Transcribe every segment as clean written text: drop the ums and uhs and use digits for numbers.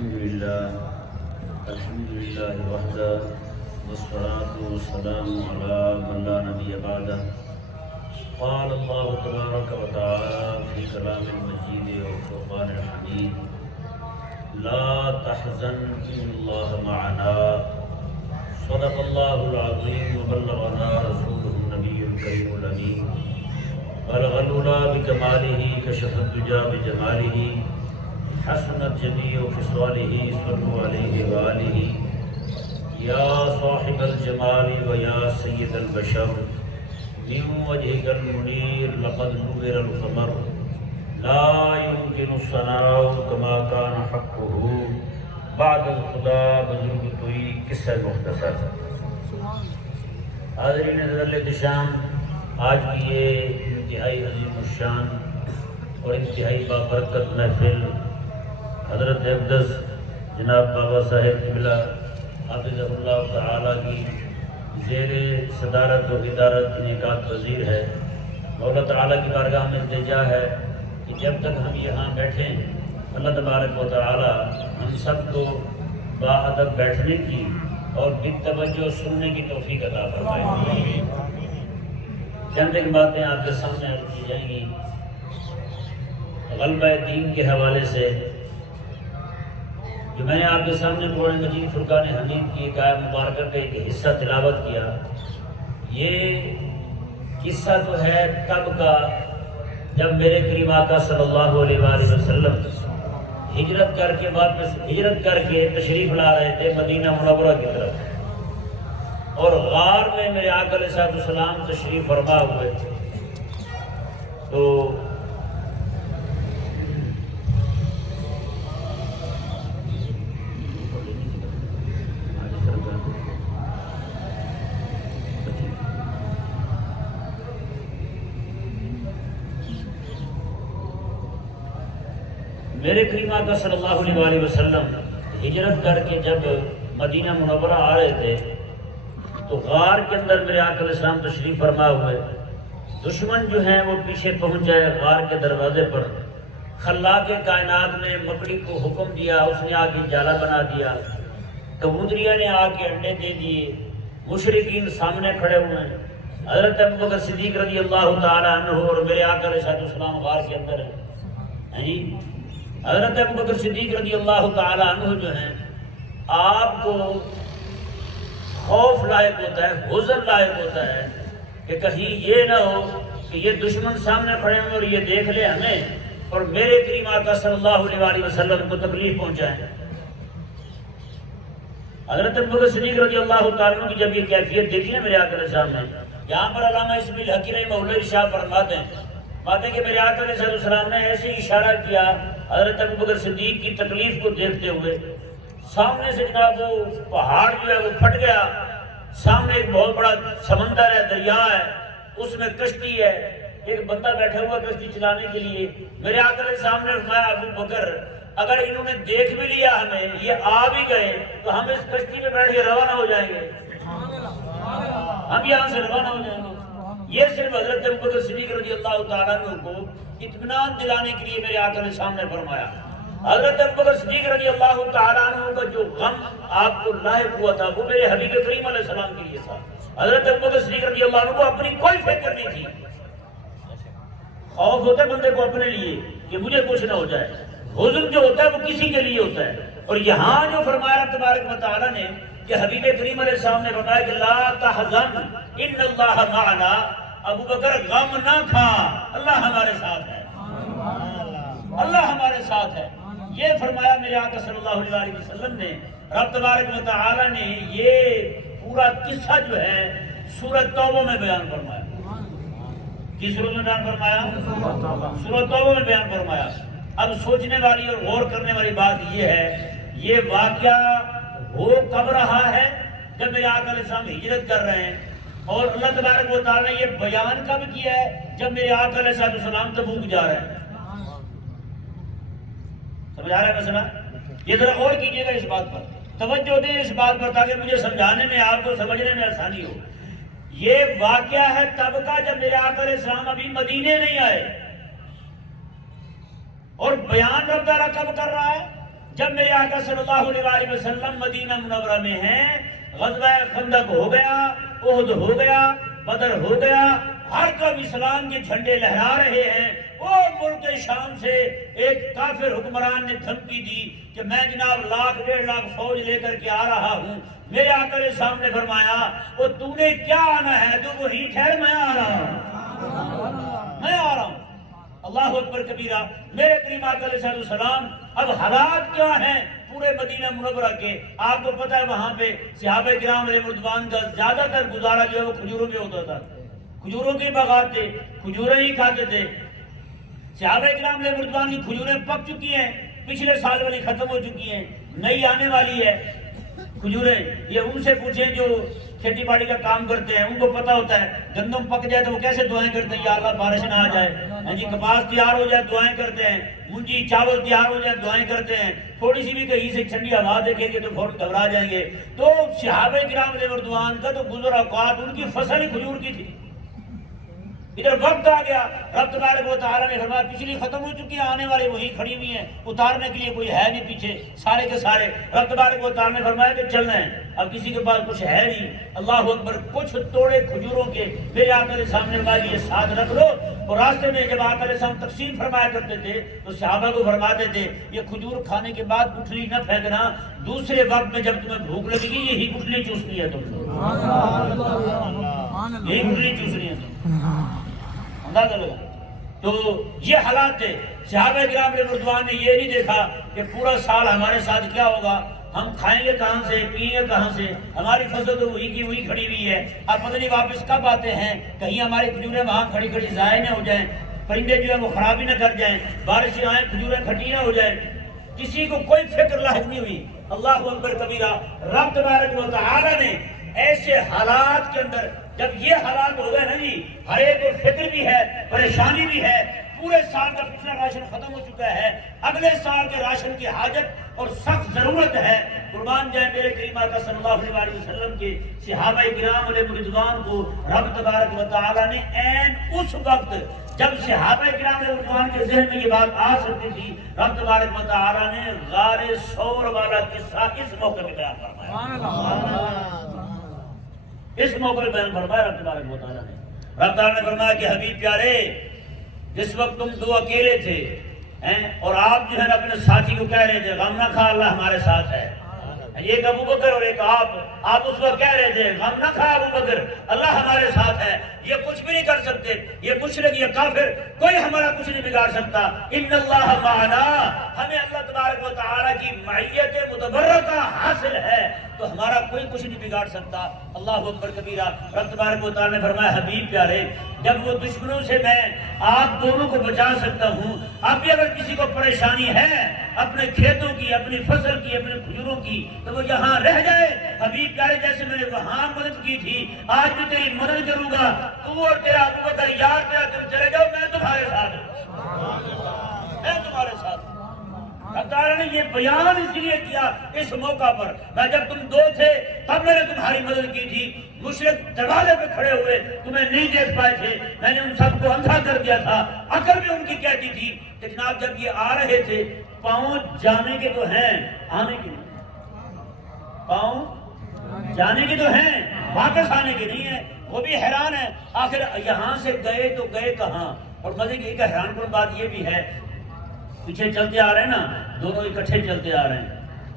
الحمد لله وحده والصلاة والسلام على من لا نبي بعده. قال الله تبارك وتعالى في كلام المجيد والفرقان الحميد: لا تحزن إن الله معنا. صدق الله العظيم وبلغنا رسوله النبي الكريم الأمين. بلغ الأولى بكماله كشف الدجى بجماله. حسنت جميع خصاله صلوا عليه وآله. يا صاحب الجمال ويا سيد البشر من وجهك المنير لقد نور القمر. لا يمكن الثناء كما كان حقه بعد الخدا بزرگ توئی قصہ مختصر. حاضرین نظر احتشام، آج کی یہ انتہائی عظیم الشان اور انتہائی بابرکت محفل حضرت اقدس جناب بابا صاحب قبلہ حافظہ اللہ تعالیٰ کی زیر صدارت و ادارت انعقاد پذیر ہے. مولا تعالیٰ کی بارگاہ میں التجا ہے کہ جب تک ہم یہاں بیٹھیں اللہ تبارک و تعالیٰ ہم سب کو باادب بیٹھنے کی اور بالتوجہ سننے کی توفیق عطا فرمائے. چند ایک باتیں آپ کے سامنے عرض کی جائیں گی. غلبہ دین کے حوالے سے جو میں نے آپ کے سامنے قرآن مجید فرقان حمید کی ایک آیت مبارکہ کا ایک حصہ تلاوت کیا. یہ قصہ تو ہے تب کا جب میرے کریم آقا صلی اللہ علیہ وآلہ وسلم ہجرت کر کے تشریف لا رہے تھے مدینہ منورہ کی طرف، اور غار میں میرے آقا علیہ السلام تشریف فرما ہوئے تھے. تو میرے کریم آقا صلی اللہ علیہ وآلہ وسلم ہجرت کر کے جب مدینہ منورہ آ رہے تھے تو غار کے اندر میرے آقا علیہ السلام تشریف فرما ہوئے. دشمن جو ہیں وہ پیچھے پہنچ جائے غار کے دروازے پر. خلاق کائنات نے مکڑی کو حکم دیا، اس نے آ کے جالا بنا دیا. کبوتریاں نے آ کے انڈے دے دیے. مشرکین سامنے کھڑے ہوئے ہیں. حضرت ابوبکر صدیق رضی اللہ تعالیٰ عنہ اور میرے آقا علیہ السلام غار کے اندر ہیں. حضرت ابوبکر صدیق رضی اللہ تعالیٰ عنہ جو ہیں، آپ کو خوف لائق ہوتا ہے، حزن لائق ہوتا ہے کہ کہیں یہ نہ ہو کہ یہ دشمن سامنے کھڑے ہوں اور یہ دیکھ لے ہمیں اور میرے کریم آقا صلی اللہ علیہ وآلہ وسلم کو تکلیف پہنچائیں. حضرت ابوبکر صدیق رضی اللہ تعالیٰ عنہ کی جب یہ کیفیت دیکھی نا میرے آقا علیہ السلام نے، یہاں پر علامہ اسماعیل حقی رحمہ اللہ ارشاد فرماتے ہیں کہ میرے آقا علیہ السلام نے ایسے ہی اشارہ کیا حضرت ابوبکر صدیق کی تکلیف کو دیکھتے ہوئے. سامنے سے جناب وہ پہاڑ جو ہے وہ پھٹ گیا. سامنے ایک بہت بڑا سمندر ہے، دریا ہے، اس میں کشتی ہے. ایک بندہ بیٹھا ہوا کشتی چلانے کے لیے. میرے آقا علیہ السلام نے فرمایا ابوبکر اگر انہوں نے دیکھ بھی لیا ہمیں، یہ آ بھی گئے تو ہم اس کشتی میں بیٹھ کے روانہ ہو جائیں گے، ہم یہاں سے روانہ ہو جائیں گے. یہ صرف حضرت ابوبکر صدیق رضی اللہ تعالیٰ عنہ کو اطمینان دلانے کے لیے میرے آقا علیہ السلام نے فرمایا. حضرت ابوبکر صدیق رضی اللہ تعالیٰ عنہ کا جو غم آپ کو لاحق ہوا تھا وہ میرے حبیب کریم علیہ السلام کے لیے تھا. حضرت ابوبکر صدیق رضی اللہ عنہ کو اپنی کوئی فکر نہیں تھی. خوف ہوتا ہے بندے کو اپنے لیے کہ مجھے کچھ نہ ہو جائے. حزن جو ہوتا ہے وہ کسی کے لیے ہوتا ہے. اور یہاں جو فرمایا تبارک و تعالیٰ نے کہ حبیب کریم علیہ السلام نے بتایا کہ لا تحزن ان اللہ معنا، ابو بکر غم نہ کھا، اللہ ہمارے ساتھ ہے، اللہ ہمارے ساتھ ہے. یہ فرمایا میرے آقا صلی اللہ علیہ وسلم نے. رب تبارک و تعالیٰ نے یہ پورا قصہ جو ہے سورۃ توبہ میں بیان فرمایا. کس سورۃ میں بیان فرمایا؟ سورۃ توبہ میں بیان فرمایا. اب سوچنے والی اور غور کرنے والی بات یہ ہے، یہ واقعہ ہو کب رہا ہے؟ جب میرے آقا علیہ السلام ہجرت کر رہے ہیں. اور اللہ تبارک و تعالیٰ نے یہ بیان کب کیا ہے؟ جب میرے آقا علیہ السلام تبوک جا رہے ہیں. سمجھ آ رہا ہے مسئلہ؟ یہ ذرا غور کیجئے گا اس بات پر، توجہ دیں اس بات پر تاکہ مجھے سمجھانے میں آپ کو سمجھنے میں آسانی ہو. یہ واقعہ ہے تب کا جب میرے آقا علیہ السلام ابھی مدینے نہیں آئے. اور بیان رب تعالیٰ کب کر رہا ہے؟ جب میرے آقا صلی اللہ علیہ وسلم مدینہ منورہ میں ہیں، غزوہ خندق ہو گیا، احد ہو گیا، بدر ہو گیا، ہر طرف اسلام کے جھنڈے لہرا رہے ہیں، اور ملک شام سے ایک کافر حکمران نے دھمکی دی کہ میں جناب 1,00,000 1,50,000 فوج لے کر کے آ رہا ہوں۔ میرے آقا نے سامنے فرمایا وہ تو نے کیا آنا ہے؟ تو وہی ٹھہر، میں آ رہا ہوں، میں آ رہا ہوں۔ اللہ اکبر کبیرہ۔ میرے کریم آقا علیہ السلام، اب حالات کیا ہیں پورے مدینہ منورہ کے؟ آپ کو پتہ ہے وہاں پہ صحابہ کرام علیہ رضوان کا زیادہ تر گزارا جو ہے وہ کھجوروں پہ ہوتا تھا، کھجوروں کے باغات تھے، کھجوریں ہی کھاتے تھے۔ صحابہ کرام علیہ رضوان کی کھجوریں پک چکی ہیں، پچھلے سال والی ختم ہو چکی ہیں، نئی آنے والی ہے کھجوریں۔ یہ ان سے پوچھیں جو کھیتی باڑی کا کام کرتے ہیں، ان کو پتہ ہوتا ہے گندم پک جائے تو وہ کیسے دعائیں کرتے ہیں، یا اللہ بارش نہ آ جائے، جی کپاس تیار ہو جائے دعائیں کرتے ہیں، منجی چاول تیار ہو جائے دعائیں کرتے ہیں، تھوڑی سی بھی کہیں سے ٹھنڈی ہوا دیکھیں گے تو فوراً گھبرا جائیں گے۔ تو صحابہ کرام علیہ رضوان کا تو گزر اوقات ان کی فصل ہی کھجور کی تھی۔ ادھر وقت آ گیا، رب تبارک و تعالیٰ نے فرمایا پچھلی ختم ہو چکی ہے، آنے والے وہی کھڑی ہوئی ہیں، اتارنے کے لیے کوئی ہے نہیں پیچھے، سارے کے سارے۔ رب تبارک و تعالیٰ نے فرمایا کہ چلنا ہے، اب کسی کے پاس کچھ ہے نہیں، اللہ اکبر، کچھ توڑے کھجوروں کے میرے آقا کے سامنے یہ ساتھ رکھ لو۔ اور راستے میں جب آقا علیہ السلام تقسیم فرمایا کرتے تھے تو صحابہ کو فرماتے تھے یہ کھجور کھانے کے بعد گٹھلی نہ پھینکنا، دوسرے وقت میں جب تمہیں بھوک لگے گی یہی گٹھلی چوسنی ہے تم لوگ، یہی گٹھلی چوسنی ہے تم۔ تو یہ حالات تھے۔ صحابہ کرام علیہ رضوان نے یہ نہیں دیکھا کہ پورا سال ہمارے ساتھ کیا ہوگا، ہم کھائیں گے کہاں سے، پیئیں گے کہاں سے، ہماری فصل تو وہی کی وہی کھڑی ہوئی ہے، اب پتہ نہیں واپس کب آتے ہیں، کہیں ہماری کھجوریں وہاں کھڑی کھڑی ضائع نہ ہو جائیں، پرندے جو ہیں وہ خرابی نہ کر جائیں، بارشیں آئیں کھجوریں کھٹی نہ ہو جائیں۔ کسی کو کوئی فکر لاحق نہیں ہوئی۔ اللہ اکبر کبیرہ۔ رب تبارک و تعالی نے ایسے حالات کے اندر، جب یہ حالات ہو گئے نا جی، ہر ایک کو فکر بھی ہے، پریشانی بھی ہے، پورے سال کا پچھلا راشن ختم ہو چکا ہے، اگلے سال کے راشن کی حاجت اور سخت ضرورت ہے۔ قربان جائے میرے کریم آقا صلی اللہ علیہ وسلم کے صحابہ کرام علیہ رضوان کو رب تبارک و تعالی نے عین اس وقت جب صحابہ کرام علیہ رضوان کے ذہن میں یہ بات آ سکتی تھی، رب تبارک و تعالی نے غار ثور والا قصہ اس موقع پہ بیان فرمایا، اس موقع پہ بیان فرمایا رب تبارک و تعالی نے۔ رب تعالی نے فرمایا کہ حبیب پیارے، جس وقت تم دو اکیلے تھے اور آپ جو ہے اپنے ساتھی کو کہہ رہے تھے غم نہ کھا اللہ ہمارے ساتھ ہے، ایک ابو بکر اور ایک آپ اس وقت کہہ رہے تھے غم نہ کھا ابو بکر اللہ ہمارے ساتھ ہے، یہ کچھ بھی نہیں کر سکتے، یہ مشرک یہ کافر کوئی ہمارا کچھ نہیں بگاڑ سکتا، ان اللہ معنا، ہمیں اللہ تبارک و تعالی کی معیت متبرکہ حاصل ہے تو ہمارا کوئی کچھ نہیں بگاڑ سکتا۔ اللہ اکبر کبیرہ۔ رب تبارک و تعالی نے فرمایا حبیب پیارے، جب وہ دشمنوں سے میں آپ دونوں کو بچا سکتا ہوں، اب بھی اگر کسی کو پریشانی ہے اپنے کھیتوں کی، اپنی فصل کی، اپنے کھجوروں کی، تو وہ یہاں رہ جائے۔ حبیب پیارے جیسے میں نے وہاں مدد کی تھی آج بھی تیری مدد کروں گا، تو اور تیرا ابو بکر یار تیرا تم چلے جاؤ میں تمہارے ساتھ ہوں، میں تمہارے ساتھ ہوں۔ رب تعالیٰ نے یہ بیان اس لیے کیا اس موقع پر، میں جب تم دو تھے تب میں نے تمہاری مدد کی تھی، مشرک دروازے پہ کھڑے ہوئے تمہیں نہیں دیکھ پائے تھے، میں نے ان سب کو اندھا کر دیا تھا، عقل بھی ان کی کہتی تھی کہ جناب جب یہ آ رہے تھے پاؤں جانے کے تو ہیں آنے کے نہیں، پاؤں جانے کے تو ہیں واپس آنے کے نہیں ہیں، وہ بھی حیران ہیں آخر یہاں سے گئے تو گئے کہاں۔ اور مزے کی ایک حیران کن بات یہ بھی ہے، پیچھے چلتے آ رہے ہیں نا، دونوں اکٹھے چلتے آ رہے ہیں،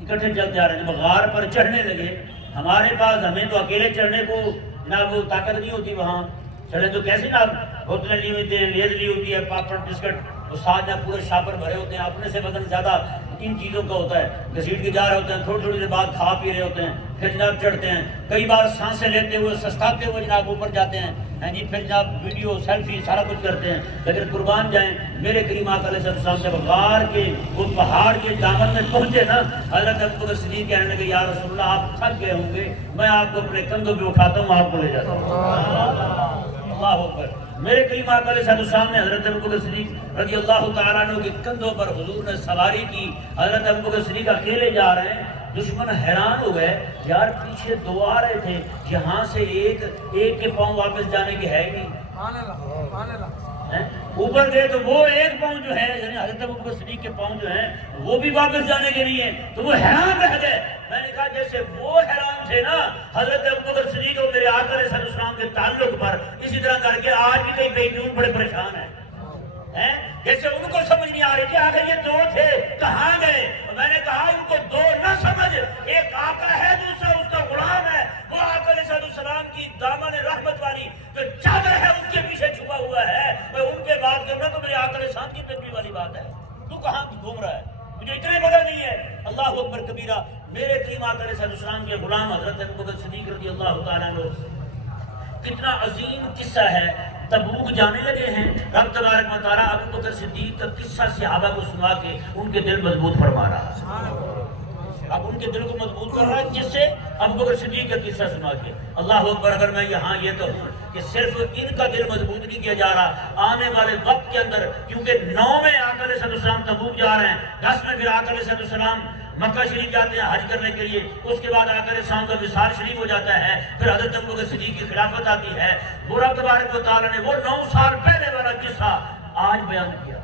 اکٹھے چلتے آ رہے ہیں، جب غار پر چڑھنے لگے ہمارے پاس، ہمیں تو اکیلے چڑھنے کو جناب وہ طاقت نہیں ہوتی، وہاں چڑھے تو کیسے جناب بوتلیں لی ہوئی تھیں، لیز لی ہوتی ہے، پاپڑ بسکٹ، وہ ساتھ جہاں پورے شاپر بھرے ہوتے ہیں، اپنے سے وزن زیادہ ان چیزوں کا ہوتا ہے، گھسیٹ کے جا رہے ہوتے ہیں، تھوڑی تھوڑی دیر بعد کھا پی رہے ہوتے ہیں، پھر جناب چڑھتے ہیں، کئی بار سانسیں لیتے ہوئے سستاتے ہوئے جناب اوپر جاتے ہیں جی، پھر جناب ویڈیو سیلفی سارا کچھ کرتے ہیں، لیکن قربان جائیں میرے کریم آقا علیہ السلام جب غار کے وہ پہاڑ کے دامن میں پہنچے نا، حضرت ابوبکر صدیق کہنے لگے یا رسول اللہ آپ تھک گئے ہوں گے، میں آپ کو اپنے کندھوں پہ اٹھاتا ہوں آپ کو لے جاتا ہوں۔ اللہ اکبر۔ میرے کریم آقا علیہ السلام نے حضرت ابوبکر صدیق رضی اللہ تعالیٰ عنہ کے کندھوں پر حضور نے سواری کی، حضرت ابوبکر صدیق اکیلے جا رہے ہیں، دشمن حیران ہو گئے یار پیچھے دو آ رہے تھے، یہاں سے ایک کے پاؤں واپس جانے کے ہے ہی نہیں، اوپر گئے تو وہ ایک پاؤں جو ہے یعنی حضرت ابوبکر صدیق کے پاؤں جو ہیں وہ بھی واپس جانے کے نہیں ہیں، تو وہ حیران رہ گئے۔ میں نے کہا جیسے وہ حیران تھے نا حضرت ابوبکر صدیق اور میرے آقا علیہ السلام کے تعلق پر، اسی طرح کر کے آج بھی کئی بیٹیوں بڑے پریشان ہیں، جیسے ان کو سمجھ نہیں آ رہی کہ آخر یہ دو تھے کہاں گئے۔ میں نے کہا ان کو دو نہ سمجھ، ایک آقا ہے دوسرا اس کا غلام ہے۔ وہ آقا علیہ السلام کی دامن رحمت والی جو چادر ہے اس کے پیچھے چھپا ہوا ہے، میں ان کے بات کرنا تو میرے آقا علیہ السلام کی تکلیف والی بات ہے۔ تو کہاں گھوم رہا ہے؟ مجھے اتنے پتہ نہیں ہے۔ اللہ اکبر کبیرہ۔ میرے کریم آقا علیہ السلام کے غلام حضرت ابوبکر صدیق رضی اللہ تعالیٰ عنہ، کتنا عظیم قصہ ہے۔ تبوک جانے لگے ہیں، رب تبارک و تعالیٰ ابوبکر صدیق کا قصہ صحابہ کو سنا کے ان کے دل مضبوط فرما رہا ہے۔ اب ان کے دل کو مضبوط کر رہا ہے جس سے ابوبکر صدیق کا قصہ سنا کے۔ اللہ اکبر۔ اگر میں یہاں یہ کہوں کہ صرف ان کا دل مضبوط نہیں کیا جا رہا، آنے والے وقت کے اندر، کیونکہ 9 میں آقا علیہ السلام تبوک جا رہے ہیں، 10 میں پھر آقا علیہ السلام مکہ شریف جاتے ہیں حج کرنے کے لیے، اس کے بعد آقا علیہ السلام کا وصال شریف ہو جاتا ہے، پھر حضرت ابوبکر صدیق کی خلافت آتی ہے۔ وہ رب تبارک و تعالیٰ نے وہ 9 سال پہلے والا قصہ آج بیان کیا۔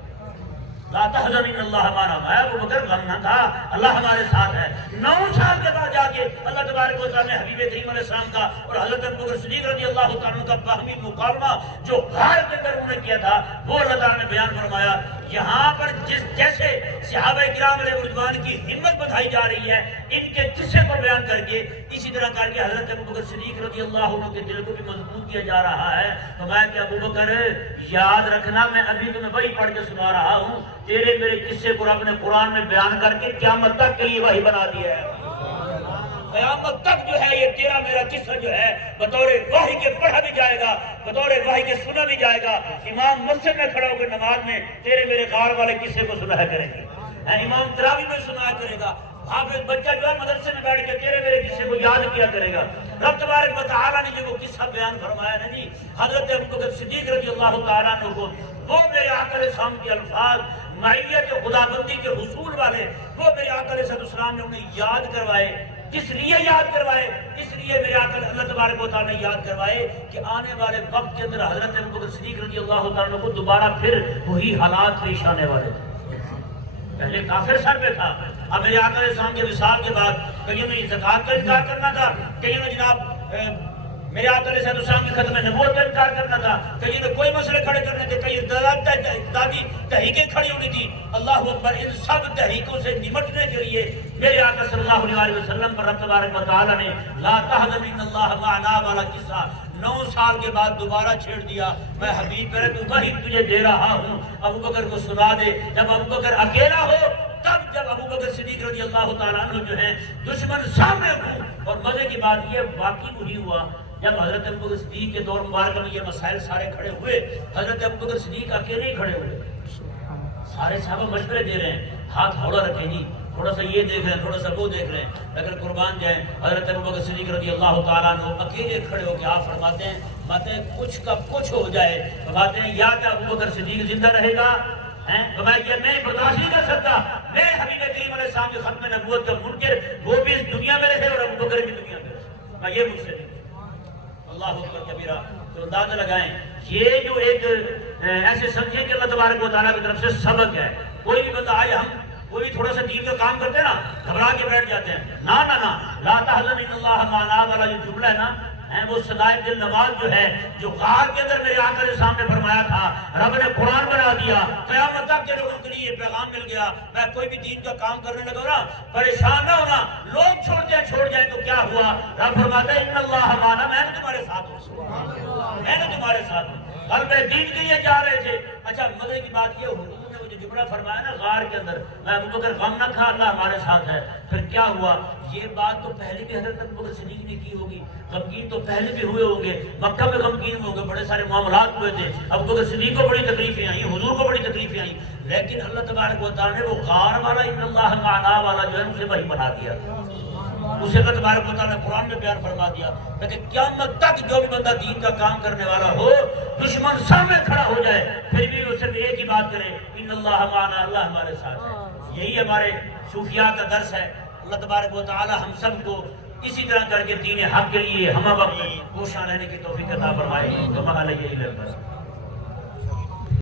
لا تحزن ان اللہ معنا، اے ابوبکر غم نہ کھا، اللہ ہمارے ساتھ ہے۔ 9 سال کے بعد جا کے اللہ تبارک و تعالیٰ نے حبیب کریم علیہ السلام کا اور حضرت ابوبکر صدیق رضی اللہ تعالیٰ کا باہمی مکالمہ جو غار کے اندر انہوں نے کیا تھا، وہ اللہ تعالیٰ نے بیان فرمایا۔ یہاں پر جیسے صحابہ کرام علیہ رضوان کی ہمت بڑھائی جا رہی ہے ان کے قصے کو بیان کر کے، اسی طرح کر کے حضرت ابوبکر صدیق رضی اللہ عنہ کے دل کو بھی مضبوط کیا جا رہا ہے۔ تو میں کہ ابوبکر یاد رکھنا، میں ابھی تمہیں وہی پڑھ کے سنا رہا ہوں، تیرے میرے قصے کو رب نے قرآن میں بیان کر کے قیامت تک کے لیے وحی بنا دیا ہے۔ قیامت تک جو ہے یہ تیرا میرا قصہ جو ہے بطور وحی کے پڑھا بھی جائے گا، بطور وحی کے سنا بھی جائے گا۔ امام مسجد میں کھڑا ہو کر نماز میں تیرے میرے غار والے قصے کو سنا کریں گے، امام تراویح میں سنا کرے گا، حافظ بچہ جو ہے مدرسے میں بیٹھ کے تیرے میرے قصے کو یاد کیا کرے گا۔ رب تبارک و تعالیٰ نے جو وہ قصہ بیان فرمایا نا جی حضرت ابوبکر صدیق رضی اللہ تعالیٰ عنہ کو، وہ میرے آقا علیہ السلام کے الفاظ معیت خدابندی کے حصول والے، وہ میرے آقا علیہ السلام نے انہیں یاد کروائے۔ کس لیے یاد کروائے؟ اس لیے میرے آقا اللہ تبارک و تعالیٰ نے یاد کروائے کہ آنے والے وقت کے اندر حضرت ابوبکر صدیق رضی اللہ تعالیٰ کو دوبارہ پھر وہی حالات پیش آنے والے تھے۔ پہلے کافر سر پہ تھا، اب میرے آقا علیہ السلام کے وصال کے بعد کئیوں نے زکوٰۃ کا انکار کرنا تھا، کئیوں نے جناب میرے آقا علیہ السلام کی ختم نبوت کا انکار کرنا تھا، کئیوں نے کوئی مسئلے کھڑے کرنے تھے، کئی دادی تحریکیں کھڑی ہونی تھی۔ اللہ اکبر۔ ان سب تحریکوں سے نمٹنے کے لیے میرے آقا صلی اللہ علیہ وسلم پر رب تبارک و تعالیٰ نے لا تحزن ان اللہ معنا والا قصہ 9 سال کے بعد دوبارہ چھیڑ دیا۔ میں حبیب کرے تو وہی تجھے دے رہا ہوں، ابوبکر کو سنا دے۔ جب ابوبکر اکیلا ہو تب جب ابوبکر صدیق رضی اللہ تعالیٰ عنہ جو ہیں دشمن سامنے ہوں۔ اور مزے کی بات یہ واقعی وہی ہوا جب حضرت ابوبکر صدیق کے دور مبارک میں یہ مسائل سارے کھڑے ہوئے، حضرت ابوبکر صدیق اکیلے ہی کھڑے ہوئے، سارے صحابہ مشورے دے رہے ہیں، ہاتھ ہولہ رکھیں جی، تھوڑا سا یہ دیکھ رہے ہیں، تھوڑا سا وہ دیکھ رہے ہیں، اگر قربان جائیں حضرت ابوبکر صدیق رضی اللہ تعالیٰ عنہ اکیلے کھڑے ہو کے آپ فرماتے ہیں کچھ کا کچھ ہو جائے، فرماتے ہیں یا کہ ابوبکر صدیق زندہ رہے گا، تو میں یہ نہیں برداشت نہیں کر سکتا، میرے حبیب کریم علیہ السلام کے ختم نبوت کا منکر وہ بھی اس دنیا میں رہے اور ابوبکر بھی دنیا میں رہے، میں یہ مجھ سے اللہ اکبر کبیرہ۔ تو اندازہ لگائیں یہ جو ایک ایسے سمجھیں کہ اللہ تبارک و تعالیٰ کی طرف سے سبق ہے۔ کوئی بھی بندہ آئے، ہم کوئی تھوڑا سا دین کا کام کرتے ہیں نا گھبرا کے بیٹھ جاتے ہیں، نا لا تحزن ان اللہ معنا والا جو جملہ ہے نا وہ صدائے دل نواز جو ہے، جو غار کے اندر میرے آقا علیہ السلام نے فرمایا تھا، رب نے قرآن بنا دیا، قیامت تک کے لوگوں کے لیے پیغام مل گیا۔ میں کوئی بھی دین کا کام کرنے لگا نا پریشان نہ ہونا، لوگ چھوڑ جائیں تو کیا ہوا، رب فرماتا ہے ان اللہ معنا، میں نے تمہارے ساتھ ہوں، میں نے تمہارے ساتھ ہوں۔ غلب دین کے لیے جا رہے تھے۔ اچھا مزے کی بات یہ حضور نے وہ جو جملہ فرمایا نا غار کے اندر، میں ابوبکر غم نہ کھا، اللہ ہمارے ساتھ ہے، پھر کیا ہوا؟ یہ بات تو پہلے بھی حضرت ابوبکر صدیق نے کی ہوگی، غمگین تو پہلے بھی ہوئے ہوں گے، مکہ میں غمگین ہوں گے، بڑے سارے معاملات ہوئے تھے، ابوبکر صدیق کو بڑی تکلیفیں آئیں، حضور کو بڑی تکلیفیں آئیں، لیکن اللہ تبارک و تعالیٰ نے وہ غار والا ان اللہ معنا والا جو ہے اسے وہی بنا دیا، اسے اللہ تبارک و تعالیٰ نے قرآن میں بیان فرما دیا تاکہ قیامت تک جو بھی بندہ دین کا کام کرنے والا ہو، دشمن سامنے کھڑا ہو جائے پھر بھی وہ صرف ایک ہی بات کرے ان اللہ معنا، اللہ ہمارے ساتھ ہے۔ یہی ہمارے صوفیاء کا درس ہے۔ اللہ تبارک و تعالیٰ ہم سب کو اسی طرح کر کے دین حق کے لیے ہمہ وقت کوشاں رہنے کی توفیق عطا فرمائے۔ تو علیہ